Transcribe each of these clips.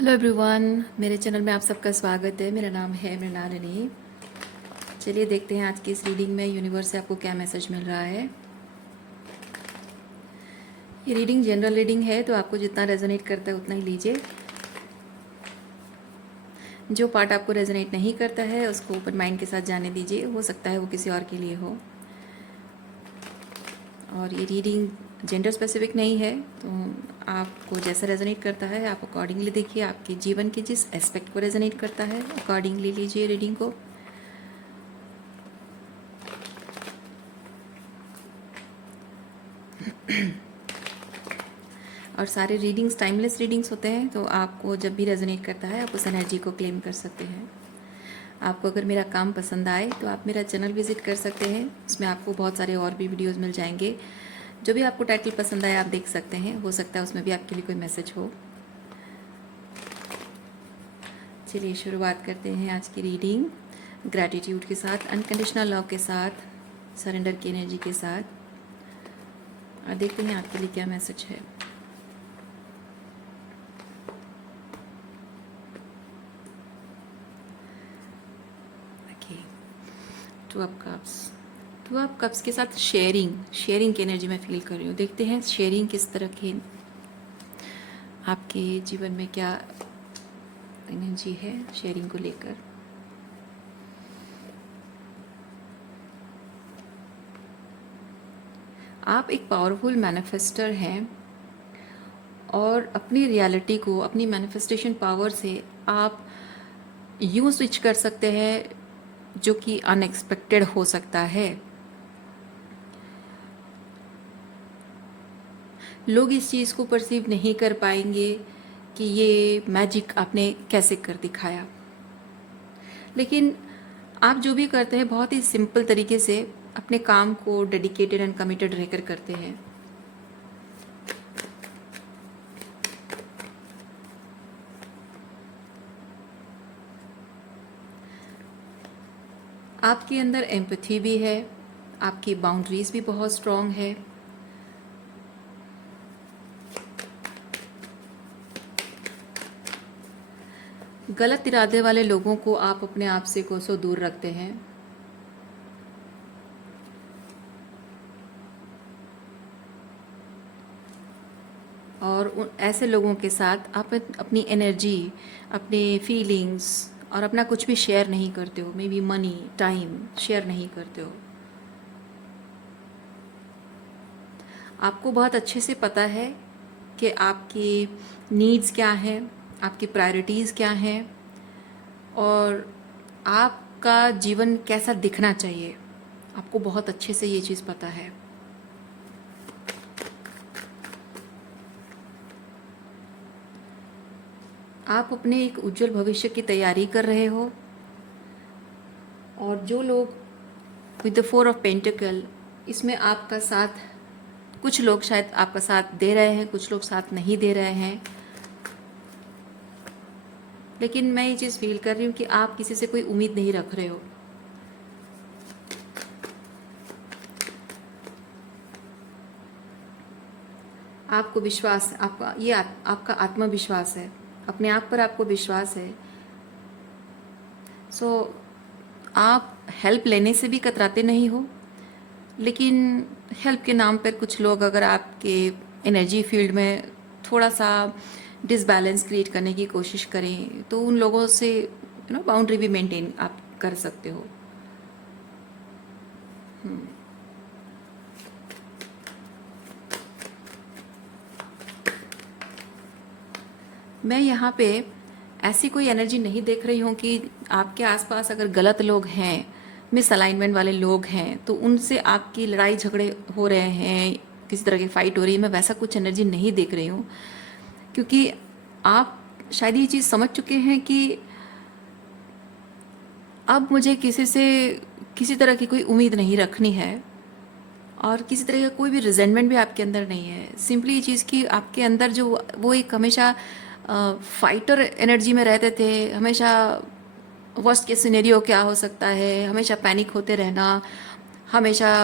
Hello everyone, मेरे channel में आप सबका स्वागत है। मेरा नाम है मृणालिनी। चलिए देखते हैं आज की इस रीडिंग में यूनिवर्स से आपको क्या मैसेज मिल रहा है। ये रीडिंग जनरल रीडिंग है, तो आपको जितना रेजोनेट करता है उतना ही लीजिए। जो पार्ट आपको रेजोनेट नहीं करता है उसको ओपन माइंड के साथ जाने दीजिए, हो सकता है वो किसी और के लिए हो। और ये रीडिंग जेंडर स्पेसिफिक नहीं है, तो आपको जैसा रेजोनेट करता है आप अकॉर्डिंगली देखिए। आपके जीवन के जिस एस्पेक्ट को रेजोनेट करता है अकॉर्डिंगली लीजिए रीडिंग को। और सारे रीडिंग्स टाइमलेस रीडिंग्स होते हैं, तो आपको जब भी रेजोनेट करता है आप उस एनर्जी को क्लेम कर सकते हैं। आपको अगर मेरा काम पसंद आए तो आप मेरा चैनल विज़िट कर सकते हैं, उसमें आपको बहुत सारे और भी वीडियोस मिल जाएंगे। जो भी आपको टाइटल पसंद आए आप देख सकते हैं, हो सकता है उसमें भी आपके लिए कोई मैसेज हो। चलिए शुरुआत करते हैं आज की रीडिंग ग्रैटिट्यूड के साथ, अनकंडीशनल लव के साथ, सरेंडर की एनर्जी के साथ। और देखते हैं आपके लिए क्या मैसेज है। टू ऑफ कप्स के साथ शेयरिंग की एनर्जी मैं फील कर रही हूँ। देखते हैं शेयरिंग किस तरह की आपके जीवन में क्या एनर्जी है शेयरिंग को लेकर। आप एक पावरफुल मैनिफेस्टर हैं और अपनी रियलिटी को, अपनी मैनिफेस्टेशन पावर से आप यूँ स्विच कर सकते हैं जो कि अनएक्सपेक्टेड हो सकता है। लोग इस चीज़ को परसीव नहीं कर पाएंगे कि ये मैजिक आपने कैसे कर दिखाया, लेकिन आप जो भी करते हैं बहुत ही सिंपल तरीके से अपने काम को डेडिकेटेड एंड कमिटेड रहकर करते हैं। आपके अंदर एम्पैथी भी है, आपकी बाउंड्रीज भी बहुत स्ट्रॉन्ग है। गलत इरादे वाले लोगों को आप अपने आप से कोसों दूर रखते हैं। और उन ऐसे लोगों के साथ आप अपनी एनर्जी, अपने फीलिंग्स और अपना कुछ भी शेयर नहीं करते हो। May be money, time share नहीं करते हो। आपको बहुत अच्छे से पता है कि आपकी नीड्स क्या हैं, आपकी प्रायोरिटीज़ क्या हैं और आपका जीवन कैसा दिखना चाहिए। आपको बहुत अच्छे से ये चीज़ पता है। आप अपने एक उज्जवल भविष्य की तैयारी कर रहे हो। और जो लोग विद द 4 ऑफ पेंटिकल, इसमें आपका साथ, कुछ लोग शायद आपका साथ दे रहे हैं, कुछ लोग साथ नहीं दे रहे हैं, लेकिन मैं ये चीज़ फील कर रही हूँ कि आप किसी से कोई उम्मीद नहीं रख रहे हो। आपको विश्वास, आपका ये आपका आत्मविश्वास है, अपने आप पर आपको विश्वास है। सो आप हेल्प लेने से भी कतराते नहीं हो, लेकिन हेल्प के नाम पर कुछ लोग अगर आपके एनर्जी फील्ड में थोड़ा सा डिसबैलेंस क्रिएट करने की कोशिश करें तो उन लोगों से बाउंड्री भी मेंटेन आप कर सकते हो। मैं यहाँ पे ऐसी कोई एनर्जी नहीं देख रही हूँ कि आपके आसपास अगर गलत लोग हैं, मिस अलाइनमेंट वाले लोग हैं, तो उनसे आपकी लड़ाई झगड़े हो रहे हैं, किसी तरह की फाइट हो रही है। मैं वैसा कुछ एनर्जी नहीं देख रही हूँ, क्योंकि आप शायद ये चीज़ समझ चुके हैं कि अब मुझे किसी से किसी तरह की कोई उम्मीद नहीं रखनी है और किसी तरह का कोई भी रिजेंटमेंट भी आपके अंदर नहीं है। सिंपली ये चीज़ कि आपके अंदर जो वो एक हमेशा फाइटर एनर्जी में रहते थे, हमेशा वर्स्ट के सिनेरियो क्या हो सकता है, हमेशा पैनिक होते रहना, हमेशा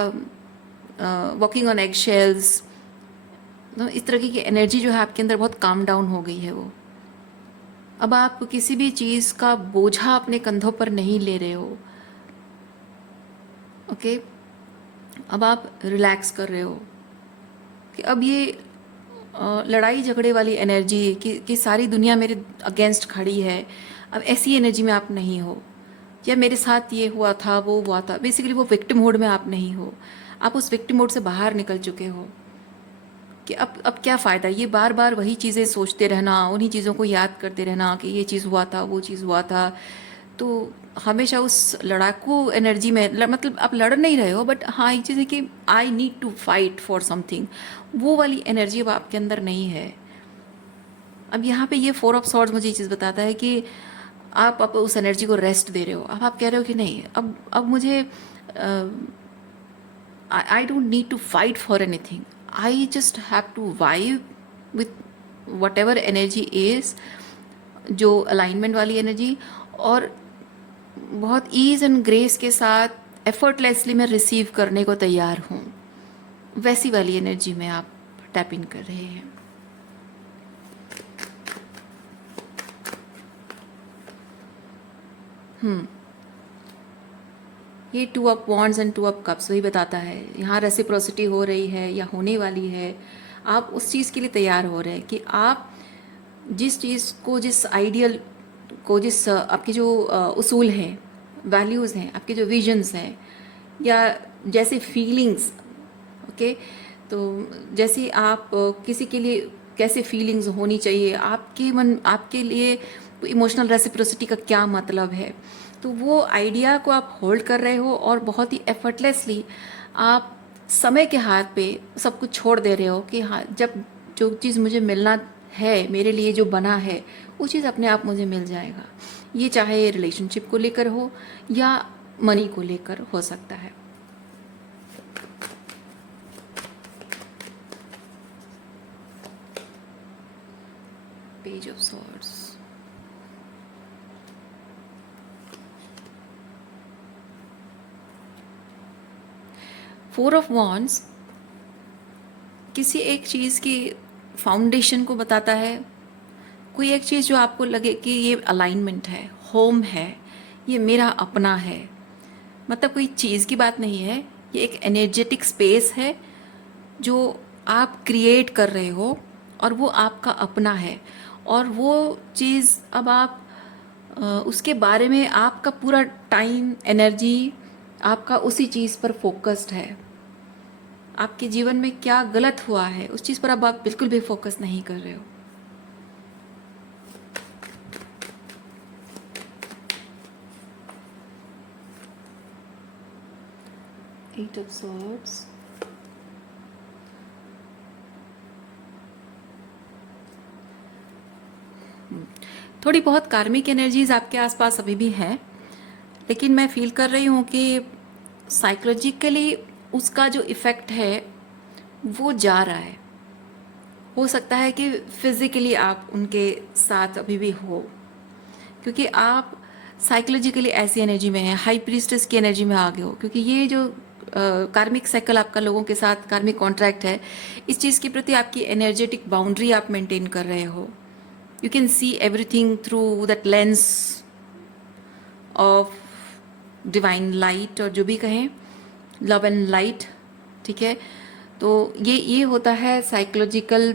वॉकिंग ऑन एग शेल्स, इस तरह की एनर्जी जो है आपके अंदर बहुत काम डाउन हो गई है वो। अब आप किसी भी चीज़ का बोझा अपने कंधों पर नहीं ले रहे हो। ओके, अब आप रिलैक्स कर रहे हो कि अब ये लड़ाई झगड़े वाली एनर्जी कि सारी दुनिया मेरे अगेंस्ट खड़ी है, अब ऐसी एनर्जी में आप नहीं हो। या मेरे साथ ये हुआ था, वो हुआ था, बेसिकली वो विक्टिम मोड में आप नहीं हो। आप उस विक्टिम मोड से बाहर निकल चुके हो कि अब क्या फ़ायदा ये बार बार वही चीज़ें सोचते रहना, उन्हीं चीज़ों को याद करते रहना कि ये चीज़ हुआ था, वो चीज़ हुआ था। तो हमेशा उस लड़ाकू एनर्जी में मतलब आप लड़ नहीं रहे हो, बट हाँ एक चीज़ है कि I need to fight for something, वो वाली एनर्जी अब आपके अंदर नहीं है। अब यहाँ पे ये 4 ऑफ सॉर्ड्स मुझे ये चीज़ बताता है कि आप उस एनर्जी को रेस्ट दे रहे हो। अब आप कह रहे हो कि नहीं, अब मुझे I don't need to fight for anything, I just have to vibe with whatever energy is, जो अलाइनमेंट वाली एनर्जी, और बहुत ईज एंड ग्रेस के साथ एफर्टलेसली मैं रिसीव करने को तैयार हूँ। वैसी वाली एनर्जी में आप टैप इन कर रहे हैं। ये 2 of wands and 2 of cups वही बताता है, यहाँ रेसिप्रोसिटी हो रही है या होने वाली है। आप उस चीज़ के लिए तैयार हो रहे हैं कि आप जिस चीज़ को, जिस आइडियल को, जिस आपके जो उसूल हैं, वैल्यूज़ हैं, आपके जो विजन्स हैं, या जैसे फीलिंग्स, ओके, तो जैसे आप किसी के लिए कैसे फीलिंग्स होनी चाहिए, आपके मन, आपके लिए इमोशनल रेसिप्रोसिटी का क्या मतलब है, तो वो आइडिया को आप होल्ड कर रहे हो और बहुत ही एफर्टलेसली आप समय के हाथ पे सब कुछ छोड़ दे रहे हो कि हाँ, जब जो चीज़ मुझे मिलना है, मेरे लिए जो बना है, वो चीज़ अपने आप मुझे मिल जाएगा। ये चाहे रिलेशनशिप को लेकर हो या मनी को लेकर हो सकता है। Page of swords, 4 of wands किसी एक चीज़ की फाउंडेशन को बताता है। कोई एक चीज़ जो आपको लगे कि ये अलाइनमेंट है, होम है, ये मेरा अपना है, मतलब कोई चीज़ की बात नहीं है, ये एक एनर्जेटिक स्पेस है जो आप क्रिएट कर रहे हो और वो आपका अपना है। और वो चीज़ अब आप उसके बारे में आपका पूरा टाइम, एनर्जी आपका उसी चीज़ पर फोकस्ड है। आपके जीवन में क्या गलत हुआ है उस चीज़ पर अब आप बिल्कुल भी फोकस नहीं कर रहे हो। एट ऑफ सॉर्ड्स, थोड़ी बहुत कार्मिक एनर्जीज आपके आसपास अभी भी हैं, लेकिन मैं फील कर रही हूँ कि साइकोलॉजिकली उसका जो इफ़ेक्ट है वो जा रहा है। हो सकता है कि फिज़िकली आप उनके साथ अभी भी हो, क्योंकि आप साइकोलॉजिकली ऐसी एनर्जी में है, हाई प्रीस्टेस की एनर्जी में आ गए हो, क्योंकि ये जो कार्मिक साइकिल आपका लोगों के साथ कार्मिक कॉन्ट्रैक्ट है, इस चीज़ के प्रति आपकी एनर्जेटिक बाउंड्री आप मेंटेन कर रहे हो। You can see everything through that lens of divine light, और जो भी कहें, लव एंड लाइट, ठीक है। तो ये होता है साइकोलॉजिकल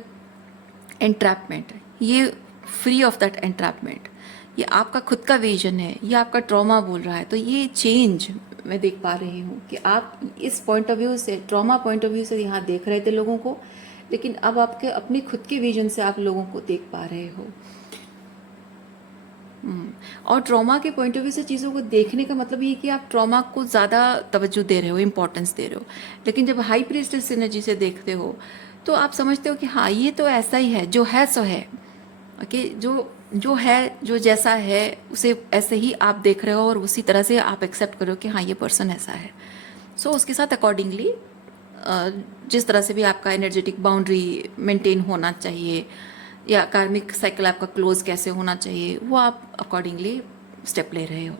एंट्रैपमेंट, ये फ्री ऑफ दैट एंट्रैपमेंट, ये आपका खुद का विजन है, ये आपका ट्रॉमा बोल रहा है। तो ये चेंज मैं देख पा रही हूँ कि आप इस पॉइंट ऑफ व्यू से, ट्रॉमा पॉइंट ऑफ व्यू से यहाँ देख रहे थे लोगों को, लेकिन अब आपके अपने खुद के विजन से आप लोगों को देख पा रहे हो। और ट्रॉमा के पॉइंट ऑफ व्यू से चीज़ों को देखने का मतलब ये कि आप ट्रॉमा को ज़्यादा तवज्जो दे रहे हो, इम्पोर्टेंस दे रहे हो। लेकिन जब हाई प्रीस्टेस एनर्जी से देखते हो तो आप समझते हो कि हाँ, ये तो ऐसा ही है, जो है सो है। ओके, जो है, जो जैसा है उसे ऐसे ही आप देख रहे हो और उसी तरह से आप एक्सेप्ट करो कि हाँ, ये पर्सन ऐसा है। सो उसके साथ अकॉर्डिंगली जिस तरह से भी आपका एनर्जेटिक बाउंड्री मेंटेन होना चाहिए या कार्मिक साइकिल आपका क्लोज कैसे होना चाहिए, वो आप अकॉर्डिंगली स्टेप ले रहे हो।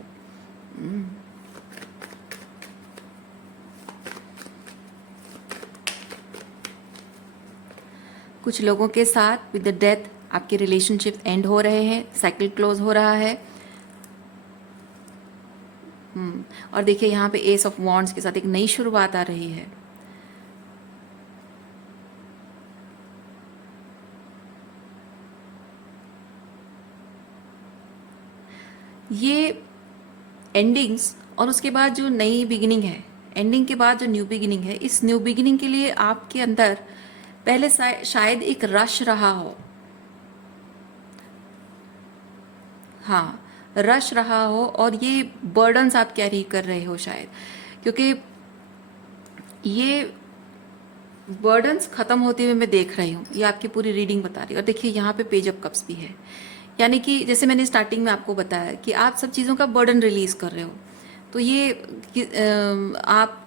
कुछ लोगों के साथ विद द डेथ आपके रिलेशनशिप एंड हो रहे हैं, साइकिल क्लोज हो रहा है। और देखिए यहाँ पे एस ऑफ वॉन्ड्स के साथ एक नई शुरुआत आ रही है। ये एंडिंग्स और उसके बाद जो नई बिगिनिंग है, एंडिंग के बाद जो न्यू बिगिनिंग है, इस न्यू बिगिनिंग के लिए आपके अंदर पहले शायद एक रश रहा हो। हाँ, रश रहा हो और ये बर्डन्स आप कैरी कर रहे हो शायद, क्योंकि ये बर्डन्स खत्म होते हुए मैं देख रही हूँ। ये आपकी पूरी रीडिंग बता रही है। और देखिए यहाँ पे पेज ऑफ कप्स भी है, यानी कि जैसे मैंने स्टार्टिंग में आपको बताया कि आप सब चीज़ों का बर्डन रिलीज कर रहे हो। तो ये आप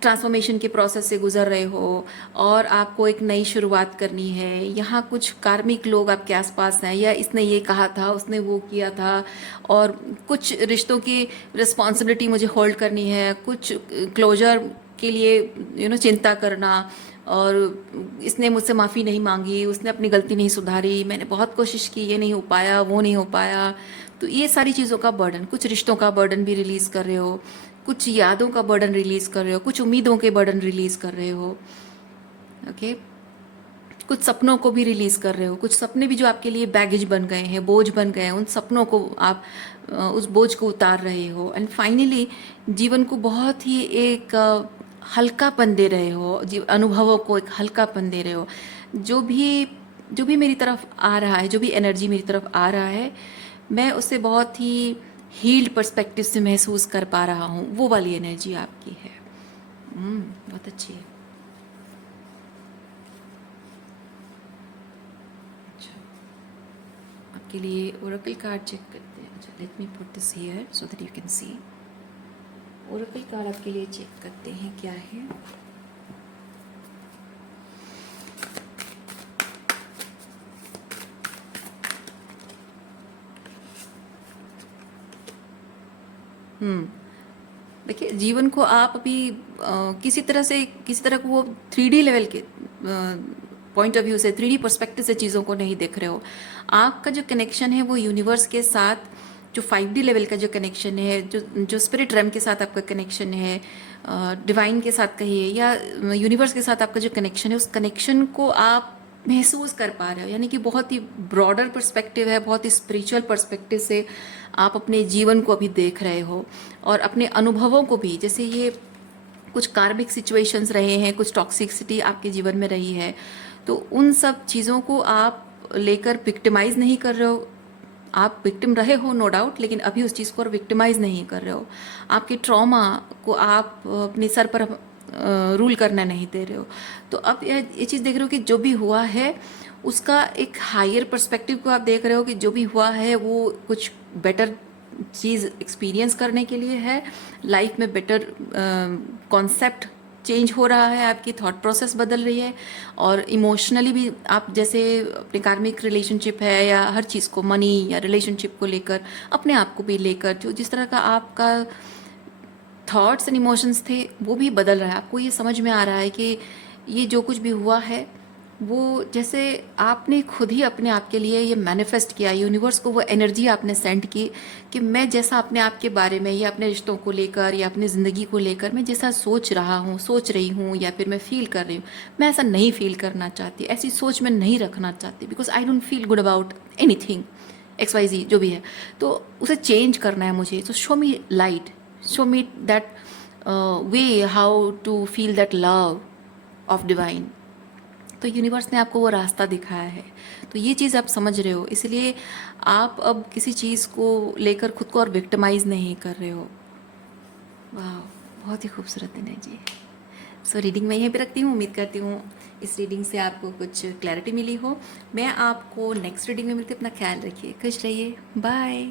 ट्रांसफॉर्मेशन के प्रोसेस से गुजर रहे हो और आपको एक नई शुरुआत करनी है। यहाँ कुछ कार्मिक लोग आपके आसपास हैं, या इसने ये कहा था, उसने वो किया था, और कुछ रिश्तों की रिस्पॉन्सिबिलिटी मुझे होल्ड करनी है, कुछ क्लोजर के लिए चिंता करना, और इसने मुझसे माफ़ी नहीं मांगी, उसने अपनी गलती नहीं सुधारी, मैंने बहुत कोशिश की, ये नहीं हो पाया, वो नहीं हो पाया। तो ये सारी चीज़ों का बर्डन, कुछ रिश्तों का बर्डन भी रिलीज़ कर रहे हो, कुछ यादों का बर्डन रिलीज़ कर रहे हो, कुछ उम्मीदों के बर्डन रिलीज़ कर रहे हो। ओके, कुछ सपनों को भी रिलीज़ कर रहे हो। कुछ सपने भी जो आपके लिए बैगेज बन गए हैं, बोझ बन गए हैं, उन सपनों को आप उस बोझ को उतार रहे हो। एंड फाइनली जीवन को बहुत ही एक हल्कापन दे रहे हो, अनुभवों को एक हल्कापन दे रहे हो। जो भी मेरी तरफ आ रहा है, जो भी एनर्जी मेरी तरफ आ रहा है, मैं उसे बहुत ही हील्ड पर्सपेक्टिव से महसूस कर पा रहा हूँ। वो वाली एनर्जी आपकी है। बहुत अच्छी है। अच्छा, आपके लिए ओरेकल कार्ड चेक करते हैं। अच्छा, let me put this here so that you can see. Oracle card आपके लिए चेक करते हैं क्या है। देखिए, जीवन को आप अभी किसी तरह को वो 3D लेवल के पॉइंट ऑफ व्यू से, 3D पर्सपेक्टिव से चीज़ों को नहीं देख रहे हो। आपका जो कनेक्शन है वो यूनिवर्स के साथ, जो 5D लेवल का जो कनेक्शन है, जो स्पिरिट रेम के साथ आपका कनेक्शन है, डिवाइन के साथ कहिए, या यूनिवर्स के साथ आपका जो कनेक्शन है, उस कनेक्शन को आप महसूस कर पा रहे हो। यानी कि बहुत ही ब्रॉडर पर्सपेक्टिव है, बहुत ही स्पिरिचुअल पर्सपेक्टिव से आप अपने जीवन को अभी देख रहे हो, और अपने अनुभवों को भी। जैसे ये कुछ कार्मिक सिचुएशंस रहे हैं, कुछ टॉक्सिसिटी आपके जीवन में रही है, तो उन सब चीज़ों को आप लेकर विक्टिमाइज नहीं कर रहे हो। आप विक्टिम रहे हो नो डाउट, लेकिन अभी उस चीज़ को और विक्टिमाइज नहीं कर रहे हो। आपके ट्रॉमा को आप अपने सर पर रूल करना नहीं दे रहे हो। तो अब ये चीज़ देख रहे हो कि जो भी हुआ है उसका एक हायर पर्सपेक्टिव को आप देख रहे हो, कि जो भी हुआ है वो कुछ बेटर चीज़ एक्सपीरियंस करने के लिए है। लाइफ में बेटर कॉन्सेप्ट चेंज हो रहा है, आपकी थॉट प्रोसेस बदल रही है, और इमोशनली भी आप, जैसे अपने कार्मिक रिलेशनशिप है या हर चीज़ को, मनी या रिलेशनशिप को लेकर, अपने आप को भी लेकर, जो जिस तरह का आपका थॉट्स एंड इमोशंस थे वो भी बदल रहा है। आपको ये समझ में आ रहा है कि ये जो कुछ भी हुआ है वो जैसे आपने खुद ही अपने आप के लिए ये मैनिफेस्ट किया, यूनिवर्स को वो एनर्जी आपने सेंड की कि मैं जैसा अपने आप के बारे में, या अपने रिश्तों को लेकर, या अपनी ज़िंदगी को लेकर मैं जैसा सोच रहा हूँ, सोच रही हूँ, या फिर मैं फील कर रही हूँ, मैं ऐसा नहीं फील करना चाहती, ऐसी सोच मैं नहीं रखना चाहती, because I don't feel good about any thing XYZ जो भी है। तो उसे चेंज करना है मुझे। तो show me light, show me that way how to feel that love of divine। तो यूनिवर्स ने आपको वो रास्ता दिखाया है। तो ये चीज़ आप समझ रहे हो, इसलिए आप अब किसी चीज़ को लेकर खुद को और विक्टिमाइज नहीं कर रहे हो। वाह, बहुत ही खूबसूरत एनर्जी। सो रीडिंग मैं यहीं पे रखती हूँ। उम्मीद करती हूँ इस रीडिंग से आपको कुछ क्लैरिटी मिली हो। मैं आपको नेक्स्ट रीडिंग में मिलकर अपना ख्याल रखिए, खुश रहिए, बाय।